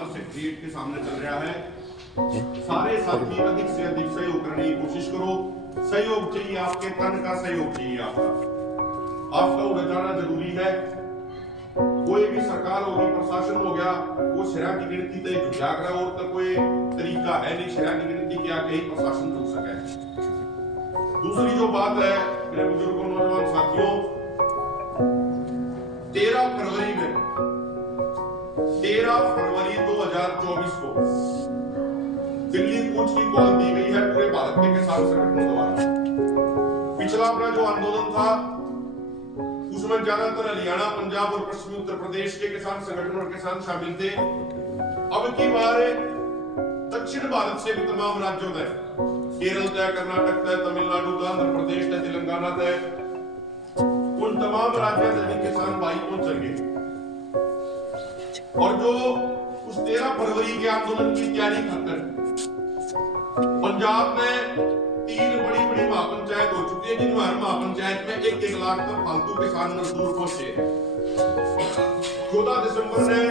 हर secretariat के सामने चल रहा है। सारे साथी अधिक से अधिक सहयोग करने की कोशिश करो। सहयोग चाहिए, आपके तन का सहयोग चाहिए, आपका उड़ जाना जरूरी है। कोई भी सरकार होगी, प्रशासन हो गया, वो शहर की गिनती तय झुका कर और तो कोई तरीका है नहीं शहर की गिनती क्या कहीं प्रशासन चुन सके। दूसरी जो बात है मेरे बुजुर्गों, नौजवान साथियों, 13 फरवरी 2024 को दिल्ली कूच की कॉल दी गई है पूरे भारत के किसान संगठनों द्वारा। पिछला अपना जो आंदोलन था उसमें ज्यादातर हरियाणा, पंजाब और पश्चिमी उत्तर प्रदेश के किसान संगठन और किसान शामिल थे। अब की बार दक्षिण भारत से भी तमाम राज्यों तय, केरल तय, कर्नाटक तय, तमिलनाडु तय, आंध्र प्रदेश तय, तेलंगाना तय, उन तमाम राज्यों से भी किसान भाई पहुंचेंगे। और जो उस 13 फरवरी के आंदोलन की तैयारी खातर पंजाब में 3 बड़ी बड़ी महापंचायत हो चुकी है, जिनमें हर महापंचायत में 1-1 लाख तक फालतू किसान मजदूर पहुंचे हैं। 14 दिसंबर ने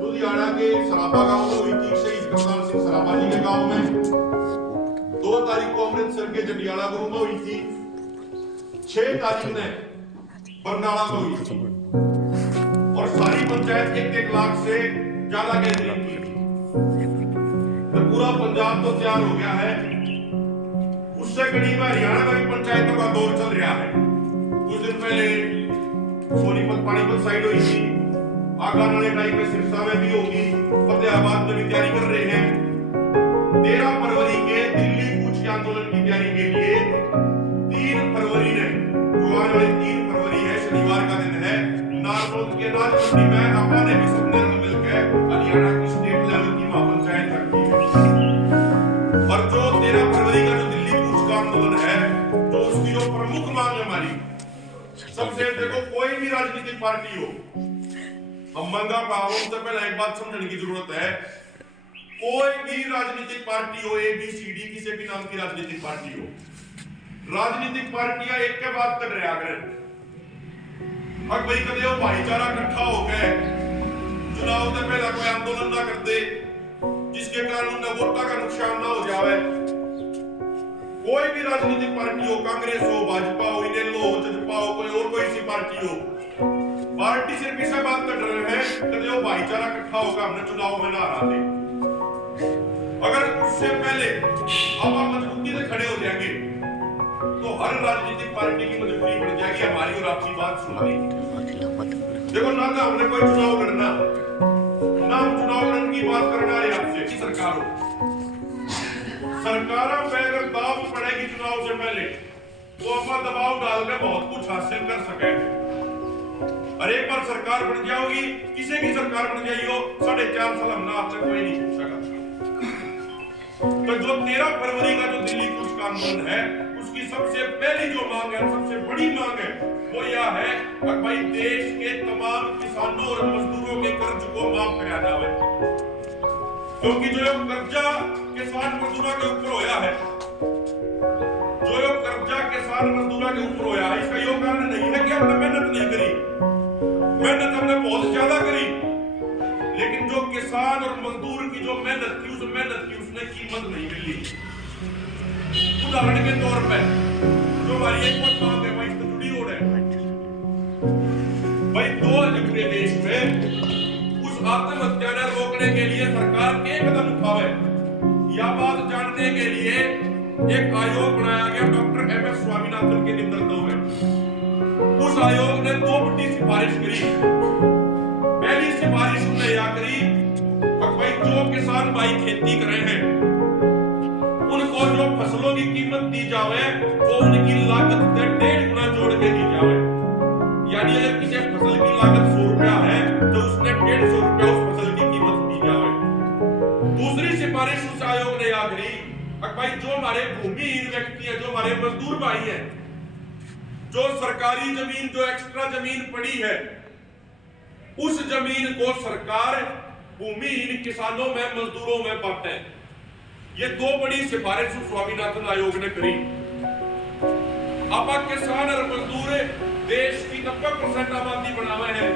लुधियाना के सराबा गांव में हुई थी, शहीद करतार सिंह सराबा जी के गांव में। 2 तारीख को अमृतसर के जंडियाला गुरु में हुई थी। 6 तारीख ने बरनाला में हुई थी और सारी पंचायत 1-1 लाख से ज्यादा गैदरिंग की थी। तो पूरा पंजाब तो तैयार हो गया है। उससे करीब हरियाणा में भी पंचायतों का दौर चल रहा है। कुछ दिन पहले सोनीपत पानीपत साइड हुई थी, आगा नाले टाइप में सिरसा में भी होगी, फतेहाबाद में भी तैयारी कर रहे हैं। 13 फरवरी के दिल्ली कूच के आंदोलन की तैयारी के लिए 3 फरवरी ने, जो आज वाली 3 फरवरी है, शनिवार का दिन है, नारनौंद के नाचमंडी में आपा ने भी सबने मिलकर हरियाणा की स्टेट लेवल की महापंचायत रखी है। और जो 13 फरवरी का जो दिल्ली कूच का आंदोलन है, तो उसकी जो प्रमुख मांग है हमारी, सबसे देखो कोई भी राजनीतिक पार्टी हो, हम मंगा पाओ, उससे पहले एक बात समझने की जरूरत है। कोई भी राजनीतिक पार्टी हो, ABCD किसी भी नाम की राजनीतिक पार्टी हो, राजनीतिक पार्टियां एक के बाद कर रहा करें। अब भाई कदे वो भाईचारा इकट्ठा हो गए, चुनाव से पहले कोई आंदोलन ना करते जिसके कारण उन्हें वोटा का नुकसान ना हो जाए। कोई भी राजनीतिक पार्टी हो, कांग्रेस हो, भाजपा हो, इनेलो हो, जजपा हो, कोई और कोई सी पार्टी हो, पार्टी सिर्फ इसे बात कर रहे हैं कदे वो भाईचारा इकट्ठा होगा, हमने चुनाव में ना हरा दे। अगर उससे पहले अब हम मजबूती से खड़े हो जाएंगे तो हर राजनीतिक पार्टी की मजबूरी पड़ जाएगी हमारी और आपकी बात सुनने। देखो ना तो हमने कोई चुनाव लड़ना, ना हम चुनाव लड़ने की बात करना है आपसे। सरकारों पे अगर दाव पड़ेगी चुनाव से पहले तो अपना दबाव डालकर बहुत कुछ हासिल कर सकेंगे। और एक बार सरकार बन जाओगी, किसी की सरकार बन जाइए हो, 4.5 साल हमने आपसे कोई नहीं पूछेगा। तो जो 13 फरवरी का जो दिल्ली कूच का आंदोलन है, उसकी सबसे पहली जो मांग है, सबसे बड़ी मांग है, वो यह है कि भाई देश के तमाम किसानों और मजदूरों के कर्ज को माफ कराया जाए। क्योंकि जो कर्जा किसान मजदूरों के ऊपर होया है, जो कर्जा किसान मजदूरों के ऊपर होया है, इसका यो कारण नहीं है कि हमने मेहनत नहीं करी, मेहनत हमने बहुत ज्यादा करी, लेकिन जो किसान और मजदूर की जो मेहनत थी, उस मेहनत की उसने कीमत नहीं मिली। उदाहरण के तौर पर जो हमारी एक मत मांग है, भाई इससे जुड़ी हो रहा है भाई, 2 पूरे देश में उस आत्महत्या ने रोकने के लिए सरकार के कदम उठावे, यह बात जानने के लिए एक आयोग बनाया गया डॉक्टर MS स्वामीनाथन के नेतृत्व में। उस आयोग ने 2 बड़ी सिफारिश करी। पहली सिफारिश उन्होंने यह करी भाई जो किसान भाई खेती कर रहे हैं उनको जो फसलों की कीमत दी जावे वो उनकी लागत से 1.5 गुना जोड़ के दी जावे। यानी अगर किसी फसल की लागत 100 रुपया है तो उसने 150 रुपया उस फसल की कीमत दी जावे। दूसरी सिफारिश उस आयोग ने यह करी भाई जो हमारे भूमिहीन व्यक्ति हैं, जो हमारे मजदूर भाई हैं, जो सरकारी जमीन, जो एक्स्ट्रा जमीन पड़ी है, उस जमीन को सरकार भूमिहीन किसानों में, मजदूरों में बांटे। ये 2 बड़ी सिफारिश स्वामीनाथन आयोग ने करी। अब किसान और मजदूर देश की 90% आबादी बनावे हैं।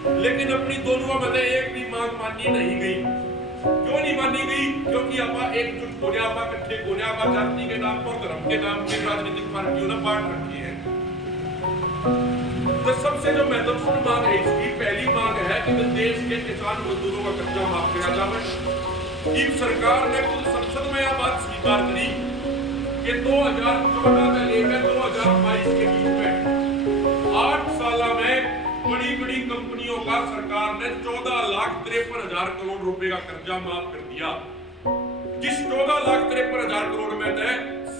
लेकिन अपनी दोनों में एक भी मांग मानी नहीं गई। क्यों नहीं मानी गई? क्योंकि आप एकजुट होने, आप इकट्ठे होने, आप जाति के नाम पर, धर्म के नाम पर राजनीतिक पार्टियों ने बांट रखी है। तो सबसे जो महत्वपूर्ण मांग है, इसकी पहली मांग है कि देश के किसान मजदूरों का कर्जा माफ किया जाए। इन सरकार ने खुद संसद में यह बात स्वीकार करी कि 2014 से लेकर 2022 के बीच में 8 साल में बड़ी बड़ी कंपनियों का सरकार ने 14,53,000 करोड़ रुपए का कर्जा माफ कर दिया। जिस 14,53,000 करोड़ में से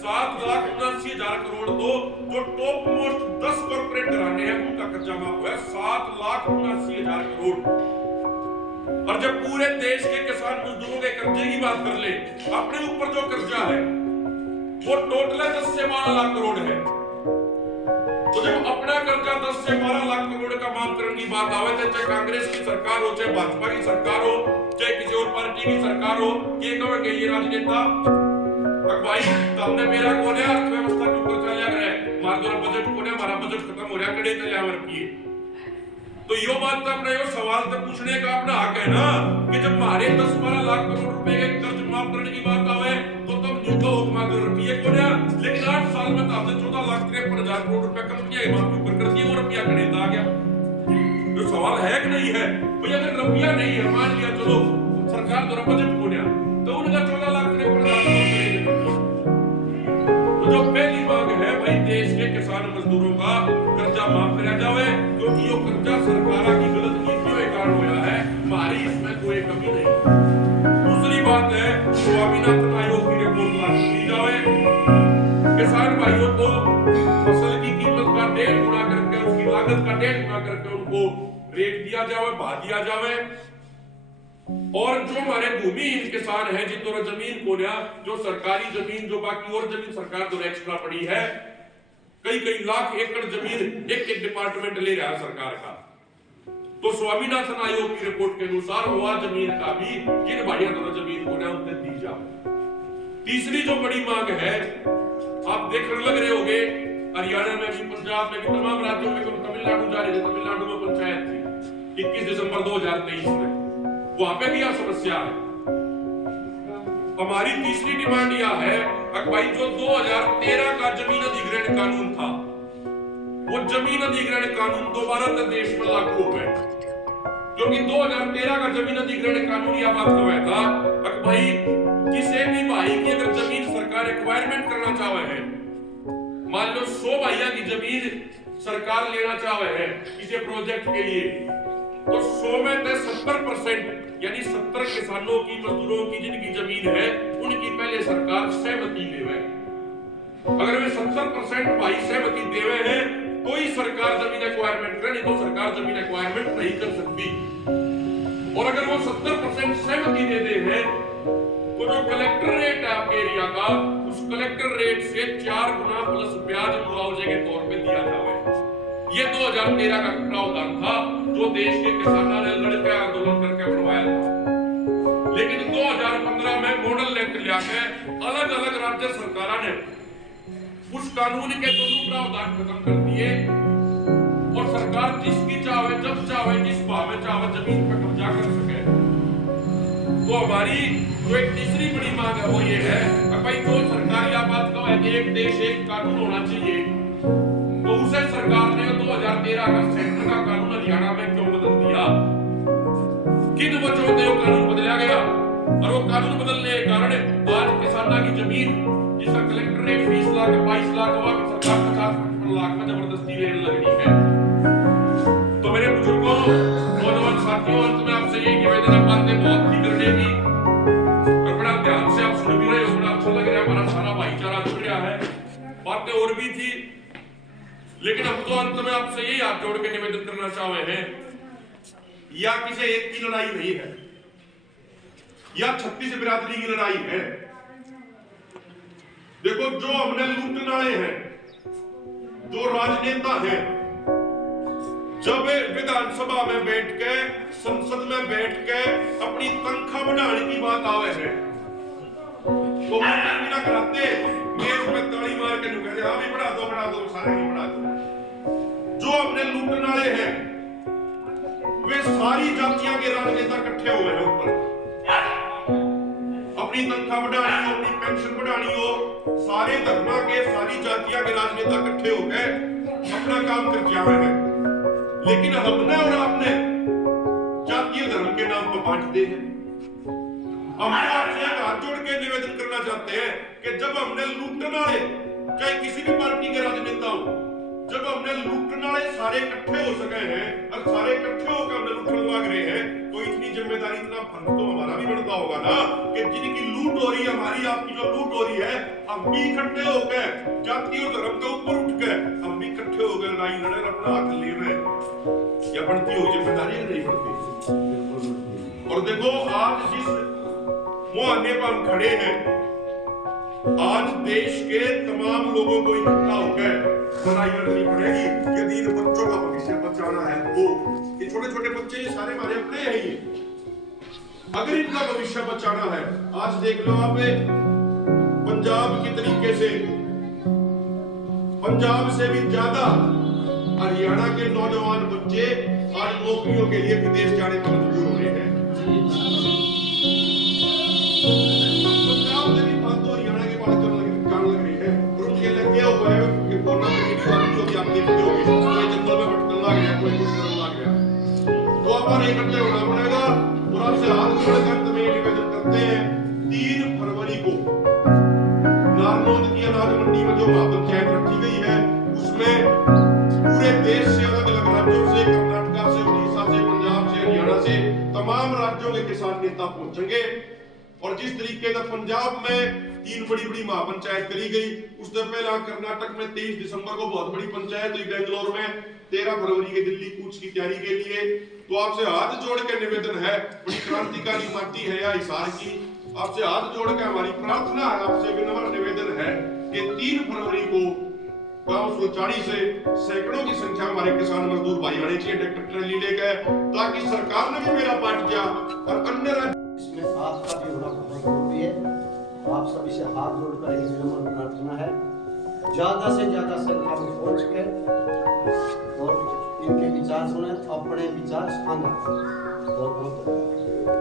7,79,000 करोड़ तो जो टॉप मोस्ट 10 कॉर्पोरेट घराने हैं उनका कर्जा माफ हुआ है, 7,79,000 करोड़। और जब पूरे देश के किसान मजदूरों के कर्जे की बात कर ले, अपने ऊपर जो कर्जा है वो टोटल 10 से 12 लाख करोड़ है। तो जब अपना कर्जा 10 से 12 लाख करोड़ का माफ करने की बात आवे, चाहे कांग्रेस की सरकार हो, चाहे भाजपा की सरकार हो, चाहे किसी और पार्टी की सरकार हो, ये कहेंगे ये राजनेता भाई तुमने मेरा कौन है, अर्थव्यवस्था के ऊपर चलिया करे, हमारा जो बजट कौन है, हमारा बजट खत्म हो रहा, कड़े चलिया रखिए। तो यो बात तो अपना यो सवाल तो पूछने का अपना हक है ना कि जब हमारे 10-12 लाख करोड़ रुपए के कर्ज माफ करने की बात आवे तो तुम न्यूका हुक्मा कर रखिए कौन है। लेकिन 8 साल में तो आपने 14,53,000 करोड़ रुपए कंपनियां माफ ऊपर कर दिए, वो रुपया कड़े आ गया। जो सवाल है कि नहीं है भाई, अगर रुपया नहीं है, मान लिया चलो सरकार द्वारा बजट खोलिया तो उनका 14,53,000 करोड़। तो जो पहली मांग है भाई, देश के किसान मजदूरों का कर्जा माफ किया जाए, क्योंकि ये कर्जा सरकार की गलत नीतियों के कारण हुआ है, हमारी इसमें कोई कमी नहीं। दूसरी बात है, स्वामीनाथन आयोग की रिपोर्ट लागू की जाए। किसान भाइयों को फसल की कीमत का 1.5 गुना करके, उसकी लागत का 1.5 गुना करके उनको रेट दिया जाए, भाव दिया जाए। और जो हमारे भूमिहीन किसान हैं जिनको जमीन को लिया, जो सरकारी जमीन, जो बाकी और जमीन सरकार द्वारा एक्स्ट्रा पड़ी है, कई लाख एकड़ जमीन एक डिपार्टमेंट ले रहा है सरकार का, तो स्वामीनाथन आयोग की रिपोर्ट के अनुसार वह जमीन का भी जिन भाइयों द्वारा जमीन को लिया उन्हें दी जाए। तीसरी जो बड़ी मांग है, आप देखने लग रहे होंगे हरियाणा में भी, पंजाब में भी, तमाम राज्यों में, तमिलनाडु जा रहे थे, तमिलनाडु में पंचायत थी 21 दिसंबर 2023 में, वहां पे भी यह समस्या है। हमारी तीसरी डिमांड यह है भाई, जो 2013 का जमीन अधिग्रहण कानून था, वो जमीन अधिग्रहण कानून दोबारा देश में लागू हो गए। क्योंकि 2013 का जमीन अधिग्रहण कानून यह बात कहता था भाई, किसी भी भाई की अगर जमीन सरकार एक्वायरमेंट करना चाहे है, मान लो 100 भाइयों की जमीन सरकार लेना चाहे है किसी प्रोजेक्ट के लिए, तो 100 में से 70% यानी 70 किसानों की, मजदूरों की जिनकी जमीन है, उनकी पहले सरकार सहमति देवे। अगर वे 70% भाई सहमति देवे हैं तो ही सरकार जमीन एक्वायरमेंट करे, नहीं तो सरकार जमीन एक्वायरमेंट नहीं कर सकती। और अगर वो 70% सहमति दे दे हैं तो जो कलेक्टर रेट है आपके एरिया का, उस कलेक्टर रेट से 4 गुना प्लस ब्याज मुआवजे के तौर पे दिया जावे। ये 2013 का प्रावधान था जो देश के किसानों ने लड़के आंदोलन करके बनवाया था। लेकिन 2015 में मॉडल एक्ट लाके अलग अलग राज्य सरकारों ने उस कानून के दोनों प्रावधान खत्म कर दिए और सरकार जिसकी चाहे, जब चाहे, जिस भाव में चाहे जमीन पर कब्जा कर सके। तो हमारी जो एक तीसरी बड़ी मांग है वो ये है भाई, जो सरकार या बात कहो है कि एक देश एक कानून होना चाहिए, तो उसे सरकार ने 2013 का सेंटर का कानून हरियाणा में क्यों बदल दिया? किन वजहों से वो कानून बदला गया? और वो कानून बदलने के कारण आज किसानों की जमीन जिसका कलेक्टर रेट 20 लाख 22 लाख हुआ, सरकार 50-55 लाख में जबरदस्ती लेने लग रही है। तो मेरे बुजुर्गों, नौजवान साथियों, अंत में आपसे यही निवेदन है, बातें बहुत थी करने की, और बड़ा ध्यान से आप सुन भी रहे हो, बड़ा अच्छा लग रहा है, हमारा सारा भाईचारा जुड़ रहा है। बातें और भी थी, लेकिन हम तो अंत में आपसे यही हाथ जोड़ के निवेदन करना चाहते हैं, या किसी एक की लड़ाई नहीं है, या 36 बिरादरी की लड़ाई है। देखो, जो हमने लूटने वाले हैं, जो राजनेता हैं, जब विधानसभा में बैठ के, संसद में बैठ के अपनी तनख्वाह बढ़ाने की बात आवे है, तो वो बिना कराते मेज पे ताली मार के कहते हाँ भी बढ़ा दो, सारे ही बढ़ा दो। जो अपने लूटने वाले हैं में सारी जातियां के राजनेता इकट्ठे हुए हैं ऊपर, अपनी तनख्वाह बढ़ानी हो, अपनी पेंशन बढ़ानी हो, सारे धर्मा के सारी जातियां के राजनेता इकट्ठे हो गए अपना काम करके आए हैं। लेकिन हमने और आपने जातीय धर्म के नाम पर बांटते हैं। हम आपसे हाथ जोड़ के निवेदन करना चाहते हैं कि जब हमने लूटने वाले, चाहे किसी भी पार्टी के राजनेता हो, जब हमने लूटने वाले सारे इकट्ठे हो सके हैं और सारे इकट्ठे होकर हमने लूटने लग रहे हैं, तो इतनी जिम्मेदारी, इतना फर्ज तो हमारा भी बनता होगा ना कि जिनकी लूट हो रही है, हमारी आपकी जो लूट हो रही है, हम भी इकट्ठे होकर जाति और धर्म के ऊपर उठ गए, हम भी इकट्ठे होकर लड़ाई लड़े, अपना हक ले रहे। या बनती हो जिम्मेदारी या नहीं बनती? और देखो आज जिस मुहाने पर हम खड़े हैं, आज देश के तमाम लोगों को इकट्ठा होकर लड़ाई लड़नी पड़ेगी यदि इन बच्चों का भविष्य बचाना है। तो ये छोटे छोटे बच्चे, ये सारे हमारे अपने हैं, ये अगर इनका भविष्य बचाना है, आज देख लो आप पंजाब की तरीके से, पंजाब से भी ज्यादा हरियाणा के नौजवान बच्चे आज नौकरियों के लिए विदेश जाने पर मजबूर हो रहे हैं। पंजाब से भी फालतू हरियाणा के बात जाने लग रही है और उनके लिए क्या हुआ है कि कोरोना में वीडियो आप देखते होंगे, कोई जंगल में भटकने लग गया, कोई कुछ करने लग गया। तो अपन इकट्ठे होना पड़ेगा और आपसे हाथ जोड़कर तुम्हें निवेदन करते हैं, 3 फरवरी को नारनौंद की अनाज मंडी में जो महापंचायत रखी गई है, उसमें पूरे देश से, अलग अलग राज्यों से, कर्नाटक से, उड़ीसा से, पंजाब से, हरियाणा से, तमाम राज्यों के किसान नेता पहुंचेंगे। और जिस तरीके से पंजाब में 3 बड़ी बड़ी महापंचायत करी गई, उससे पहले कर्नाटक में 23 दिसंबर को बहुत बड़ी पंचायत हुई, बेंगलोर में 13 फरवरी के दिल्ली कूच की तैयारी के लिए। तो आपसे हाथ जोड़ के निवेदन है, बड़ी क्रांतिकारी माटी है या हिसार की, आपसे हाथ जोड़ के हमारी प्रार्थना है, आपसे विनम्र निवेदन है कि 3 फरवरी को गांव सुलचाड़ी से सैकड़ों की संख्या में हमारे किसान मजदूर भाई आने चाहिए ट्रैक्टर रैली लेकर, ताकि सरकार ने भी मेरा पार्ट किया और अन्य इसमें आपका भी होना बहुत जरूरी है। आप सभी से हाथ जोड़कर एक विनम्र प्रार्थना है, ज्यादा से ज्यादा संख्या में पहुंच के और इनके विचार सुने, अपने विचार साझा करें। बहुत बहुत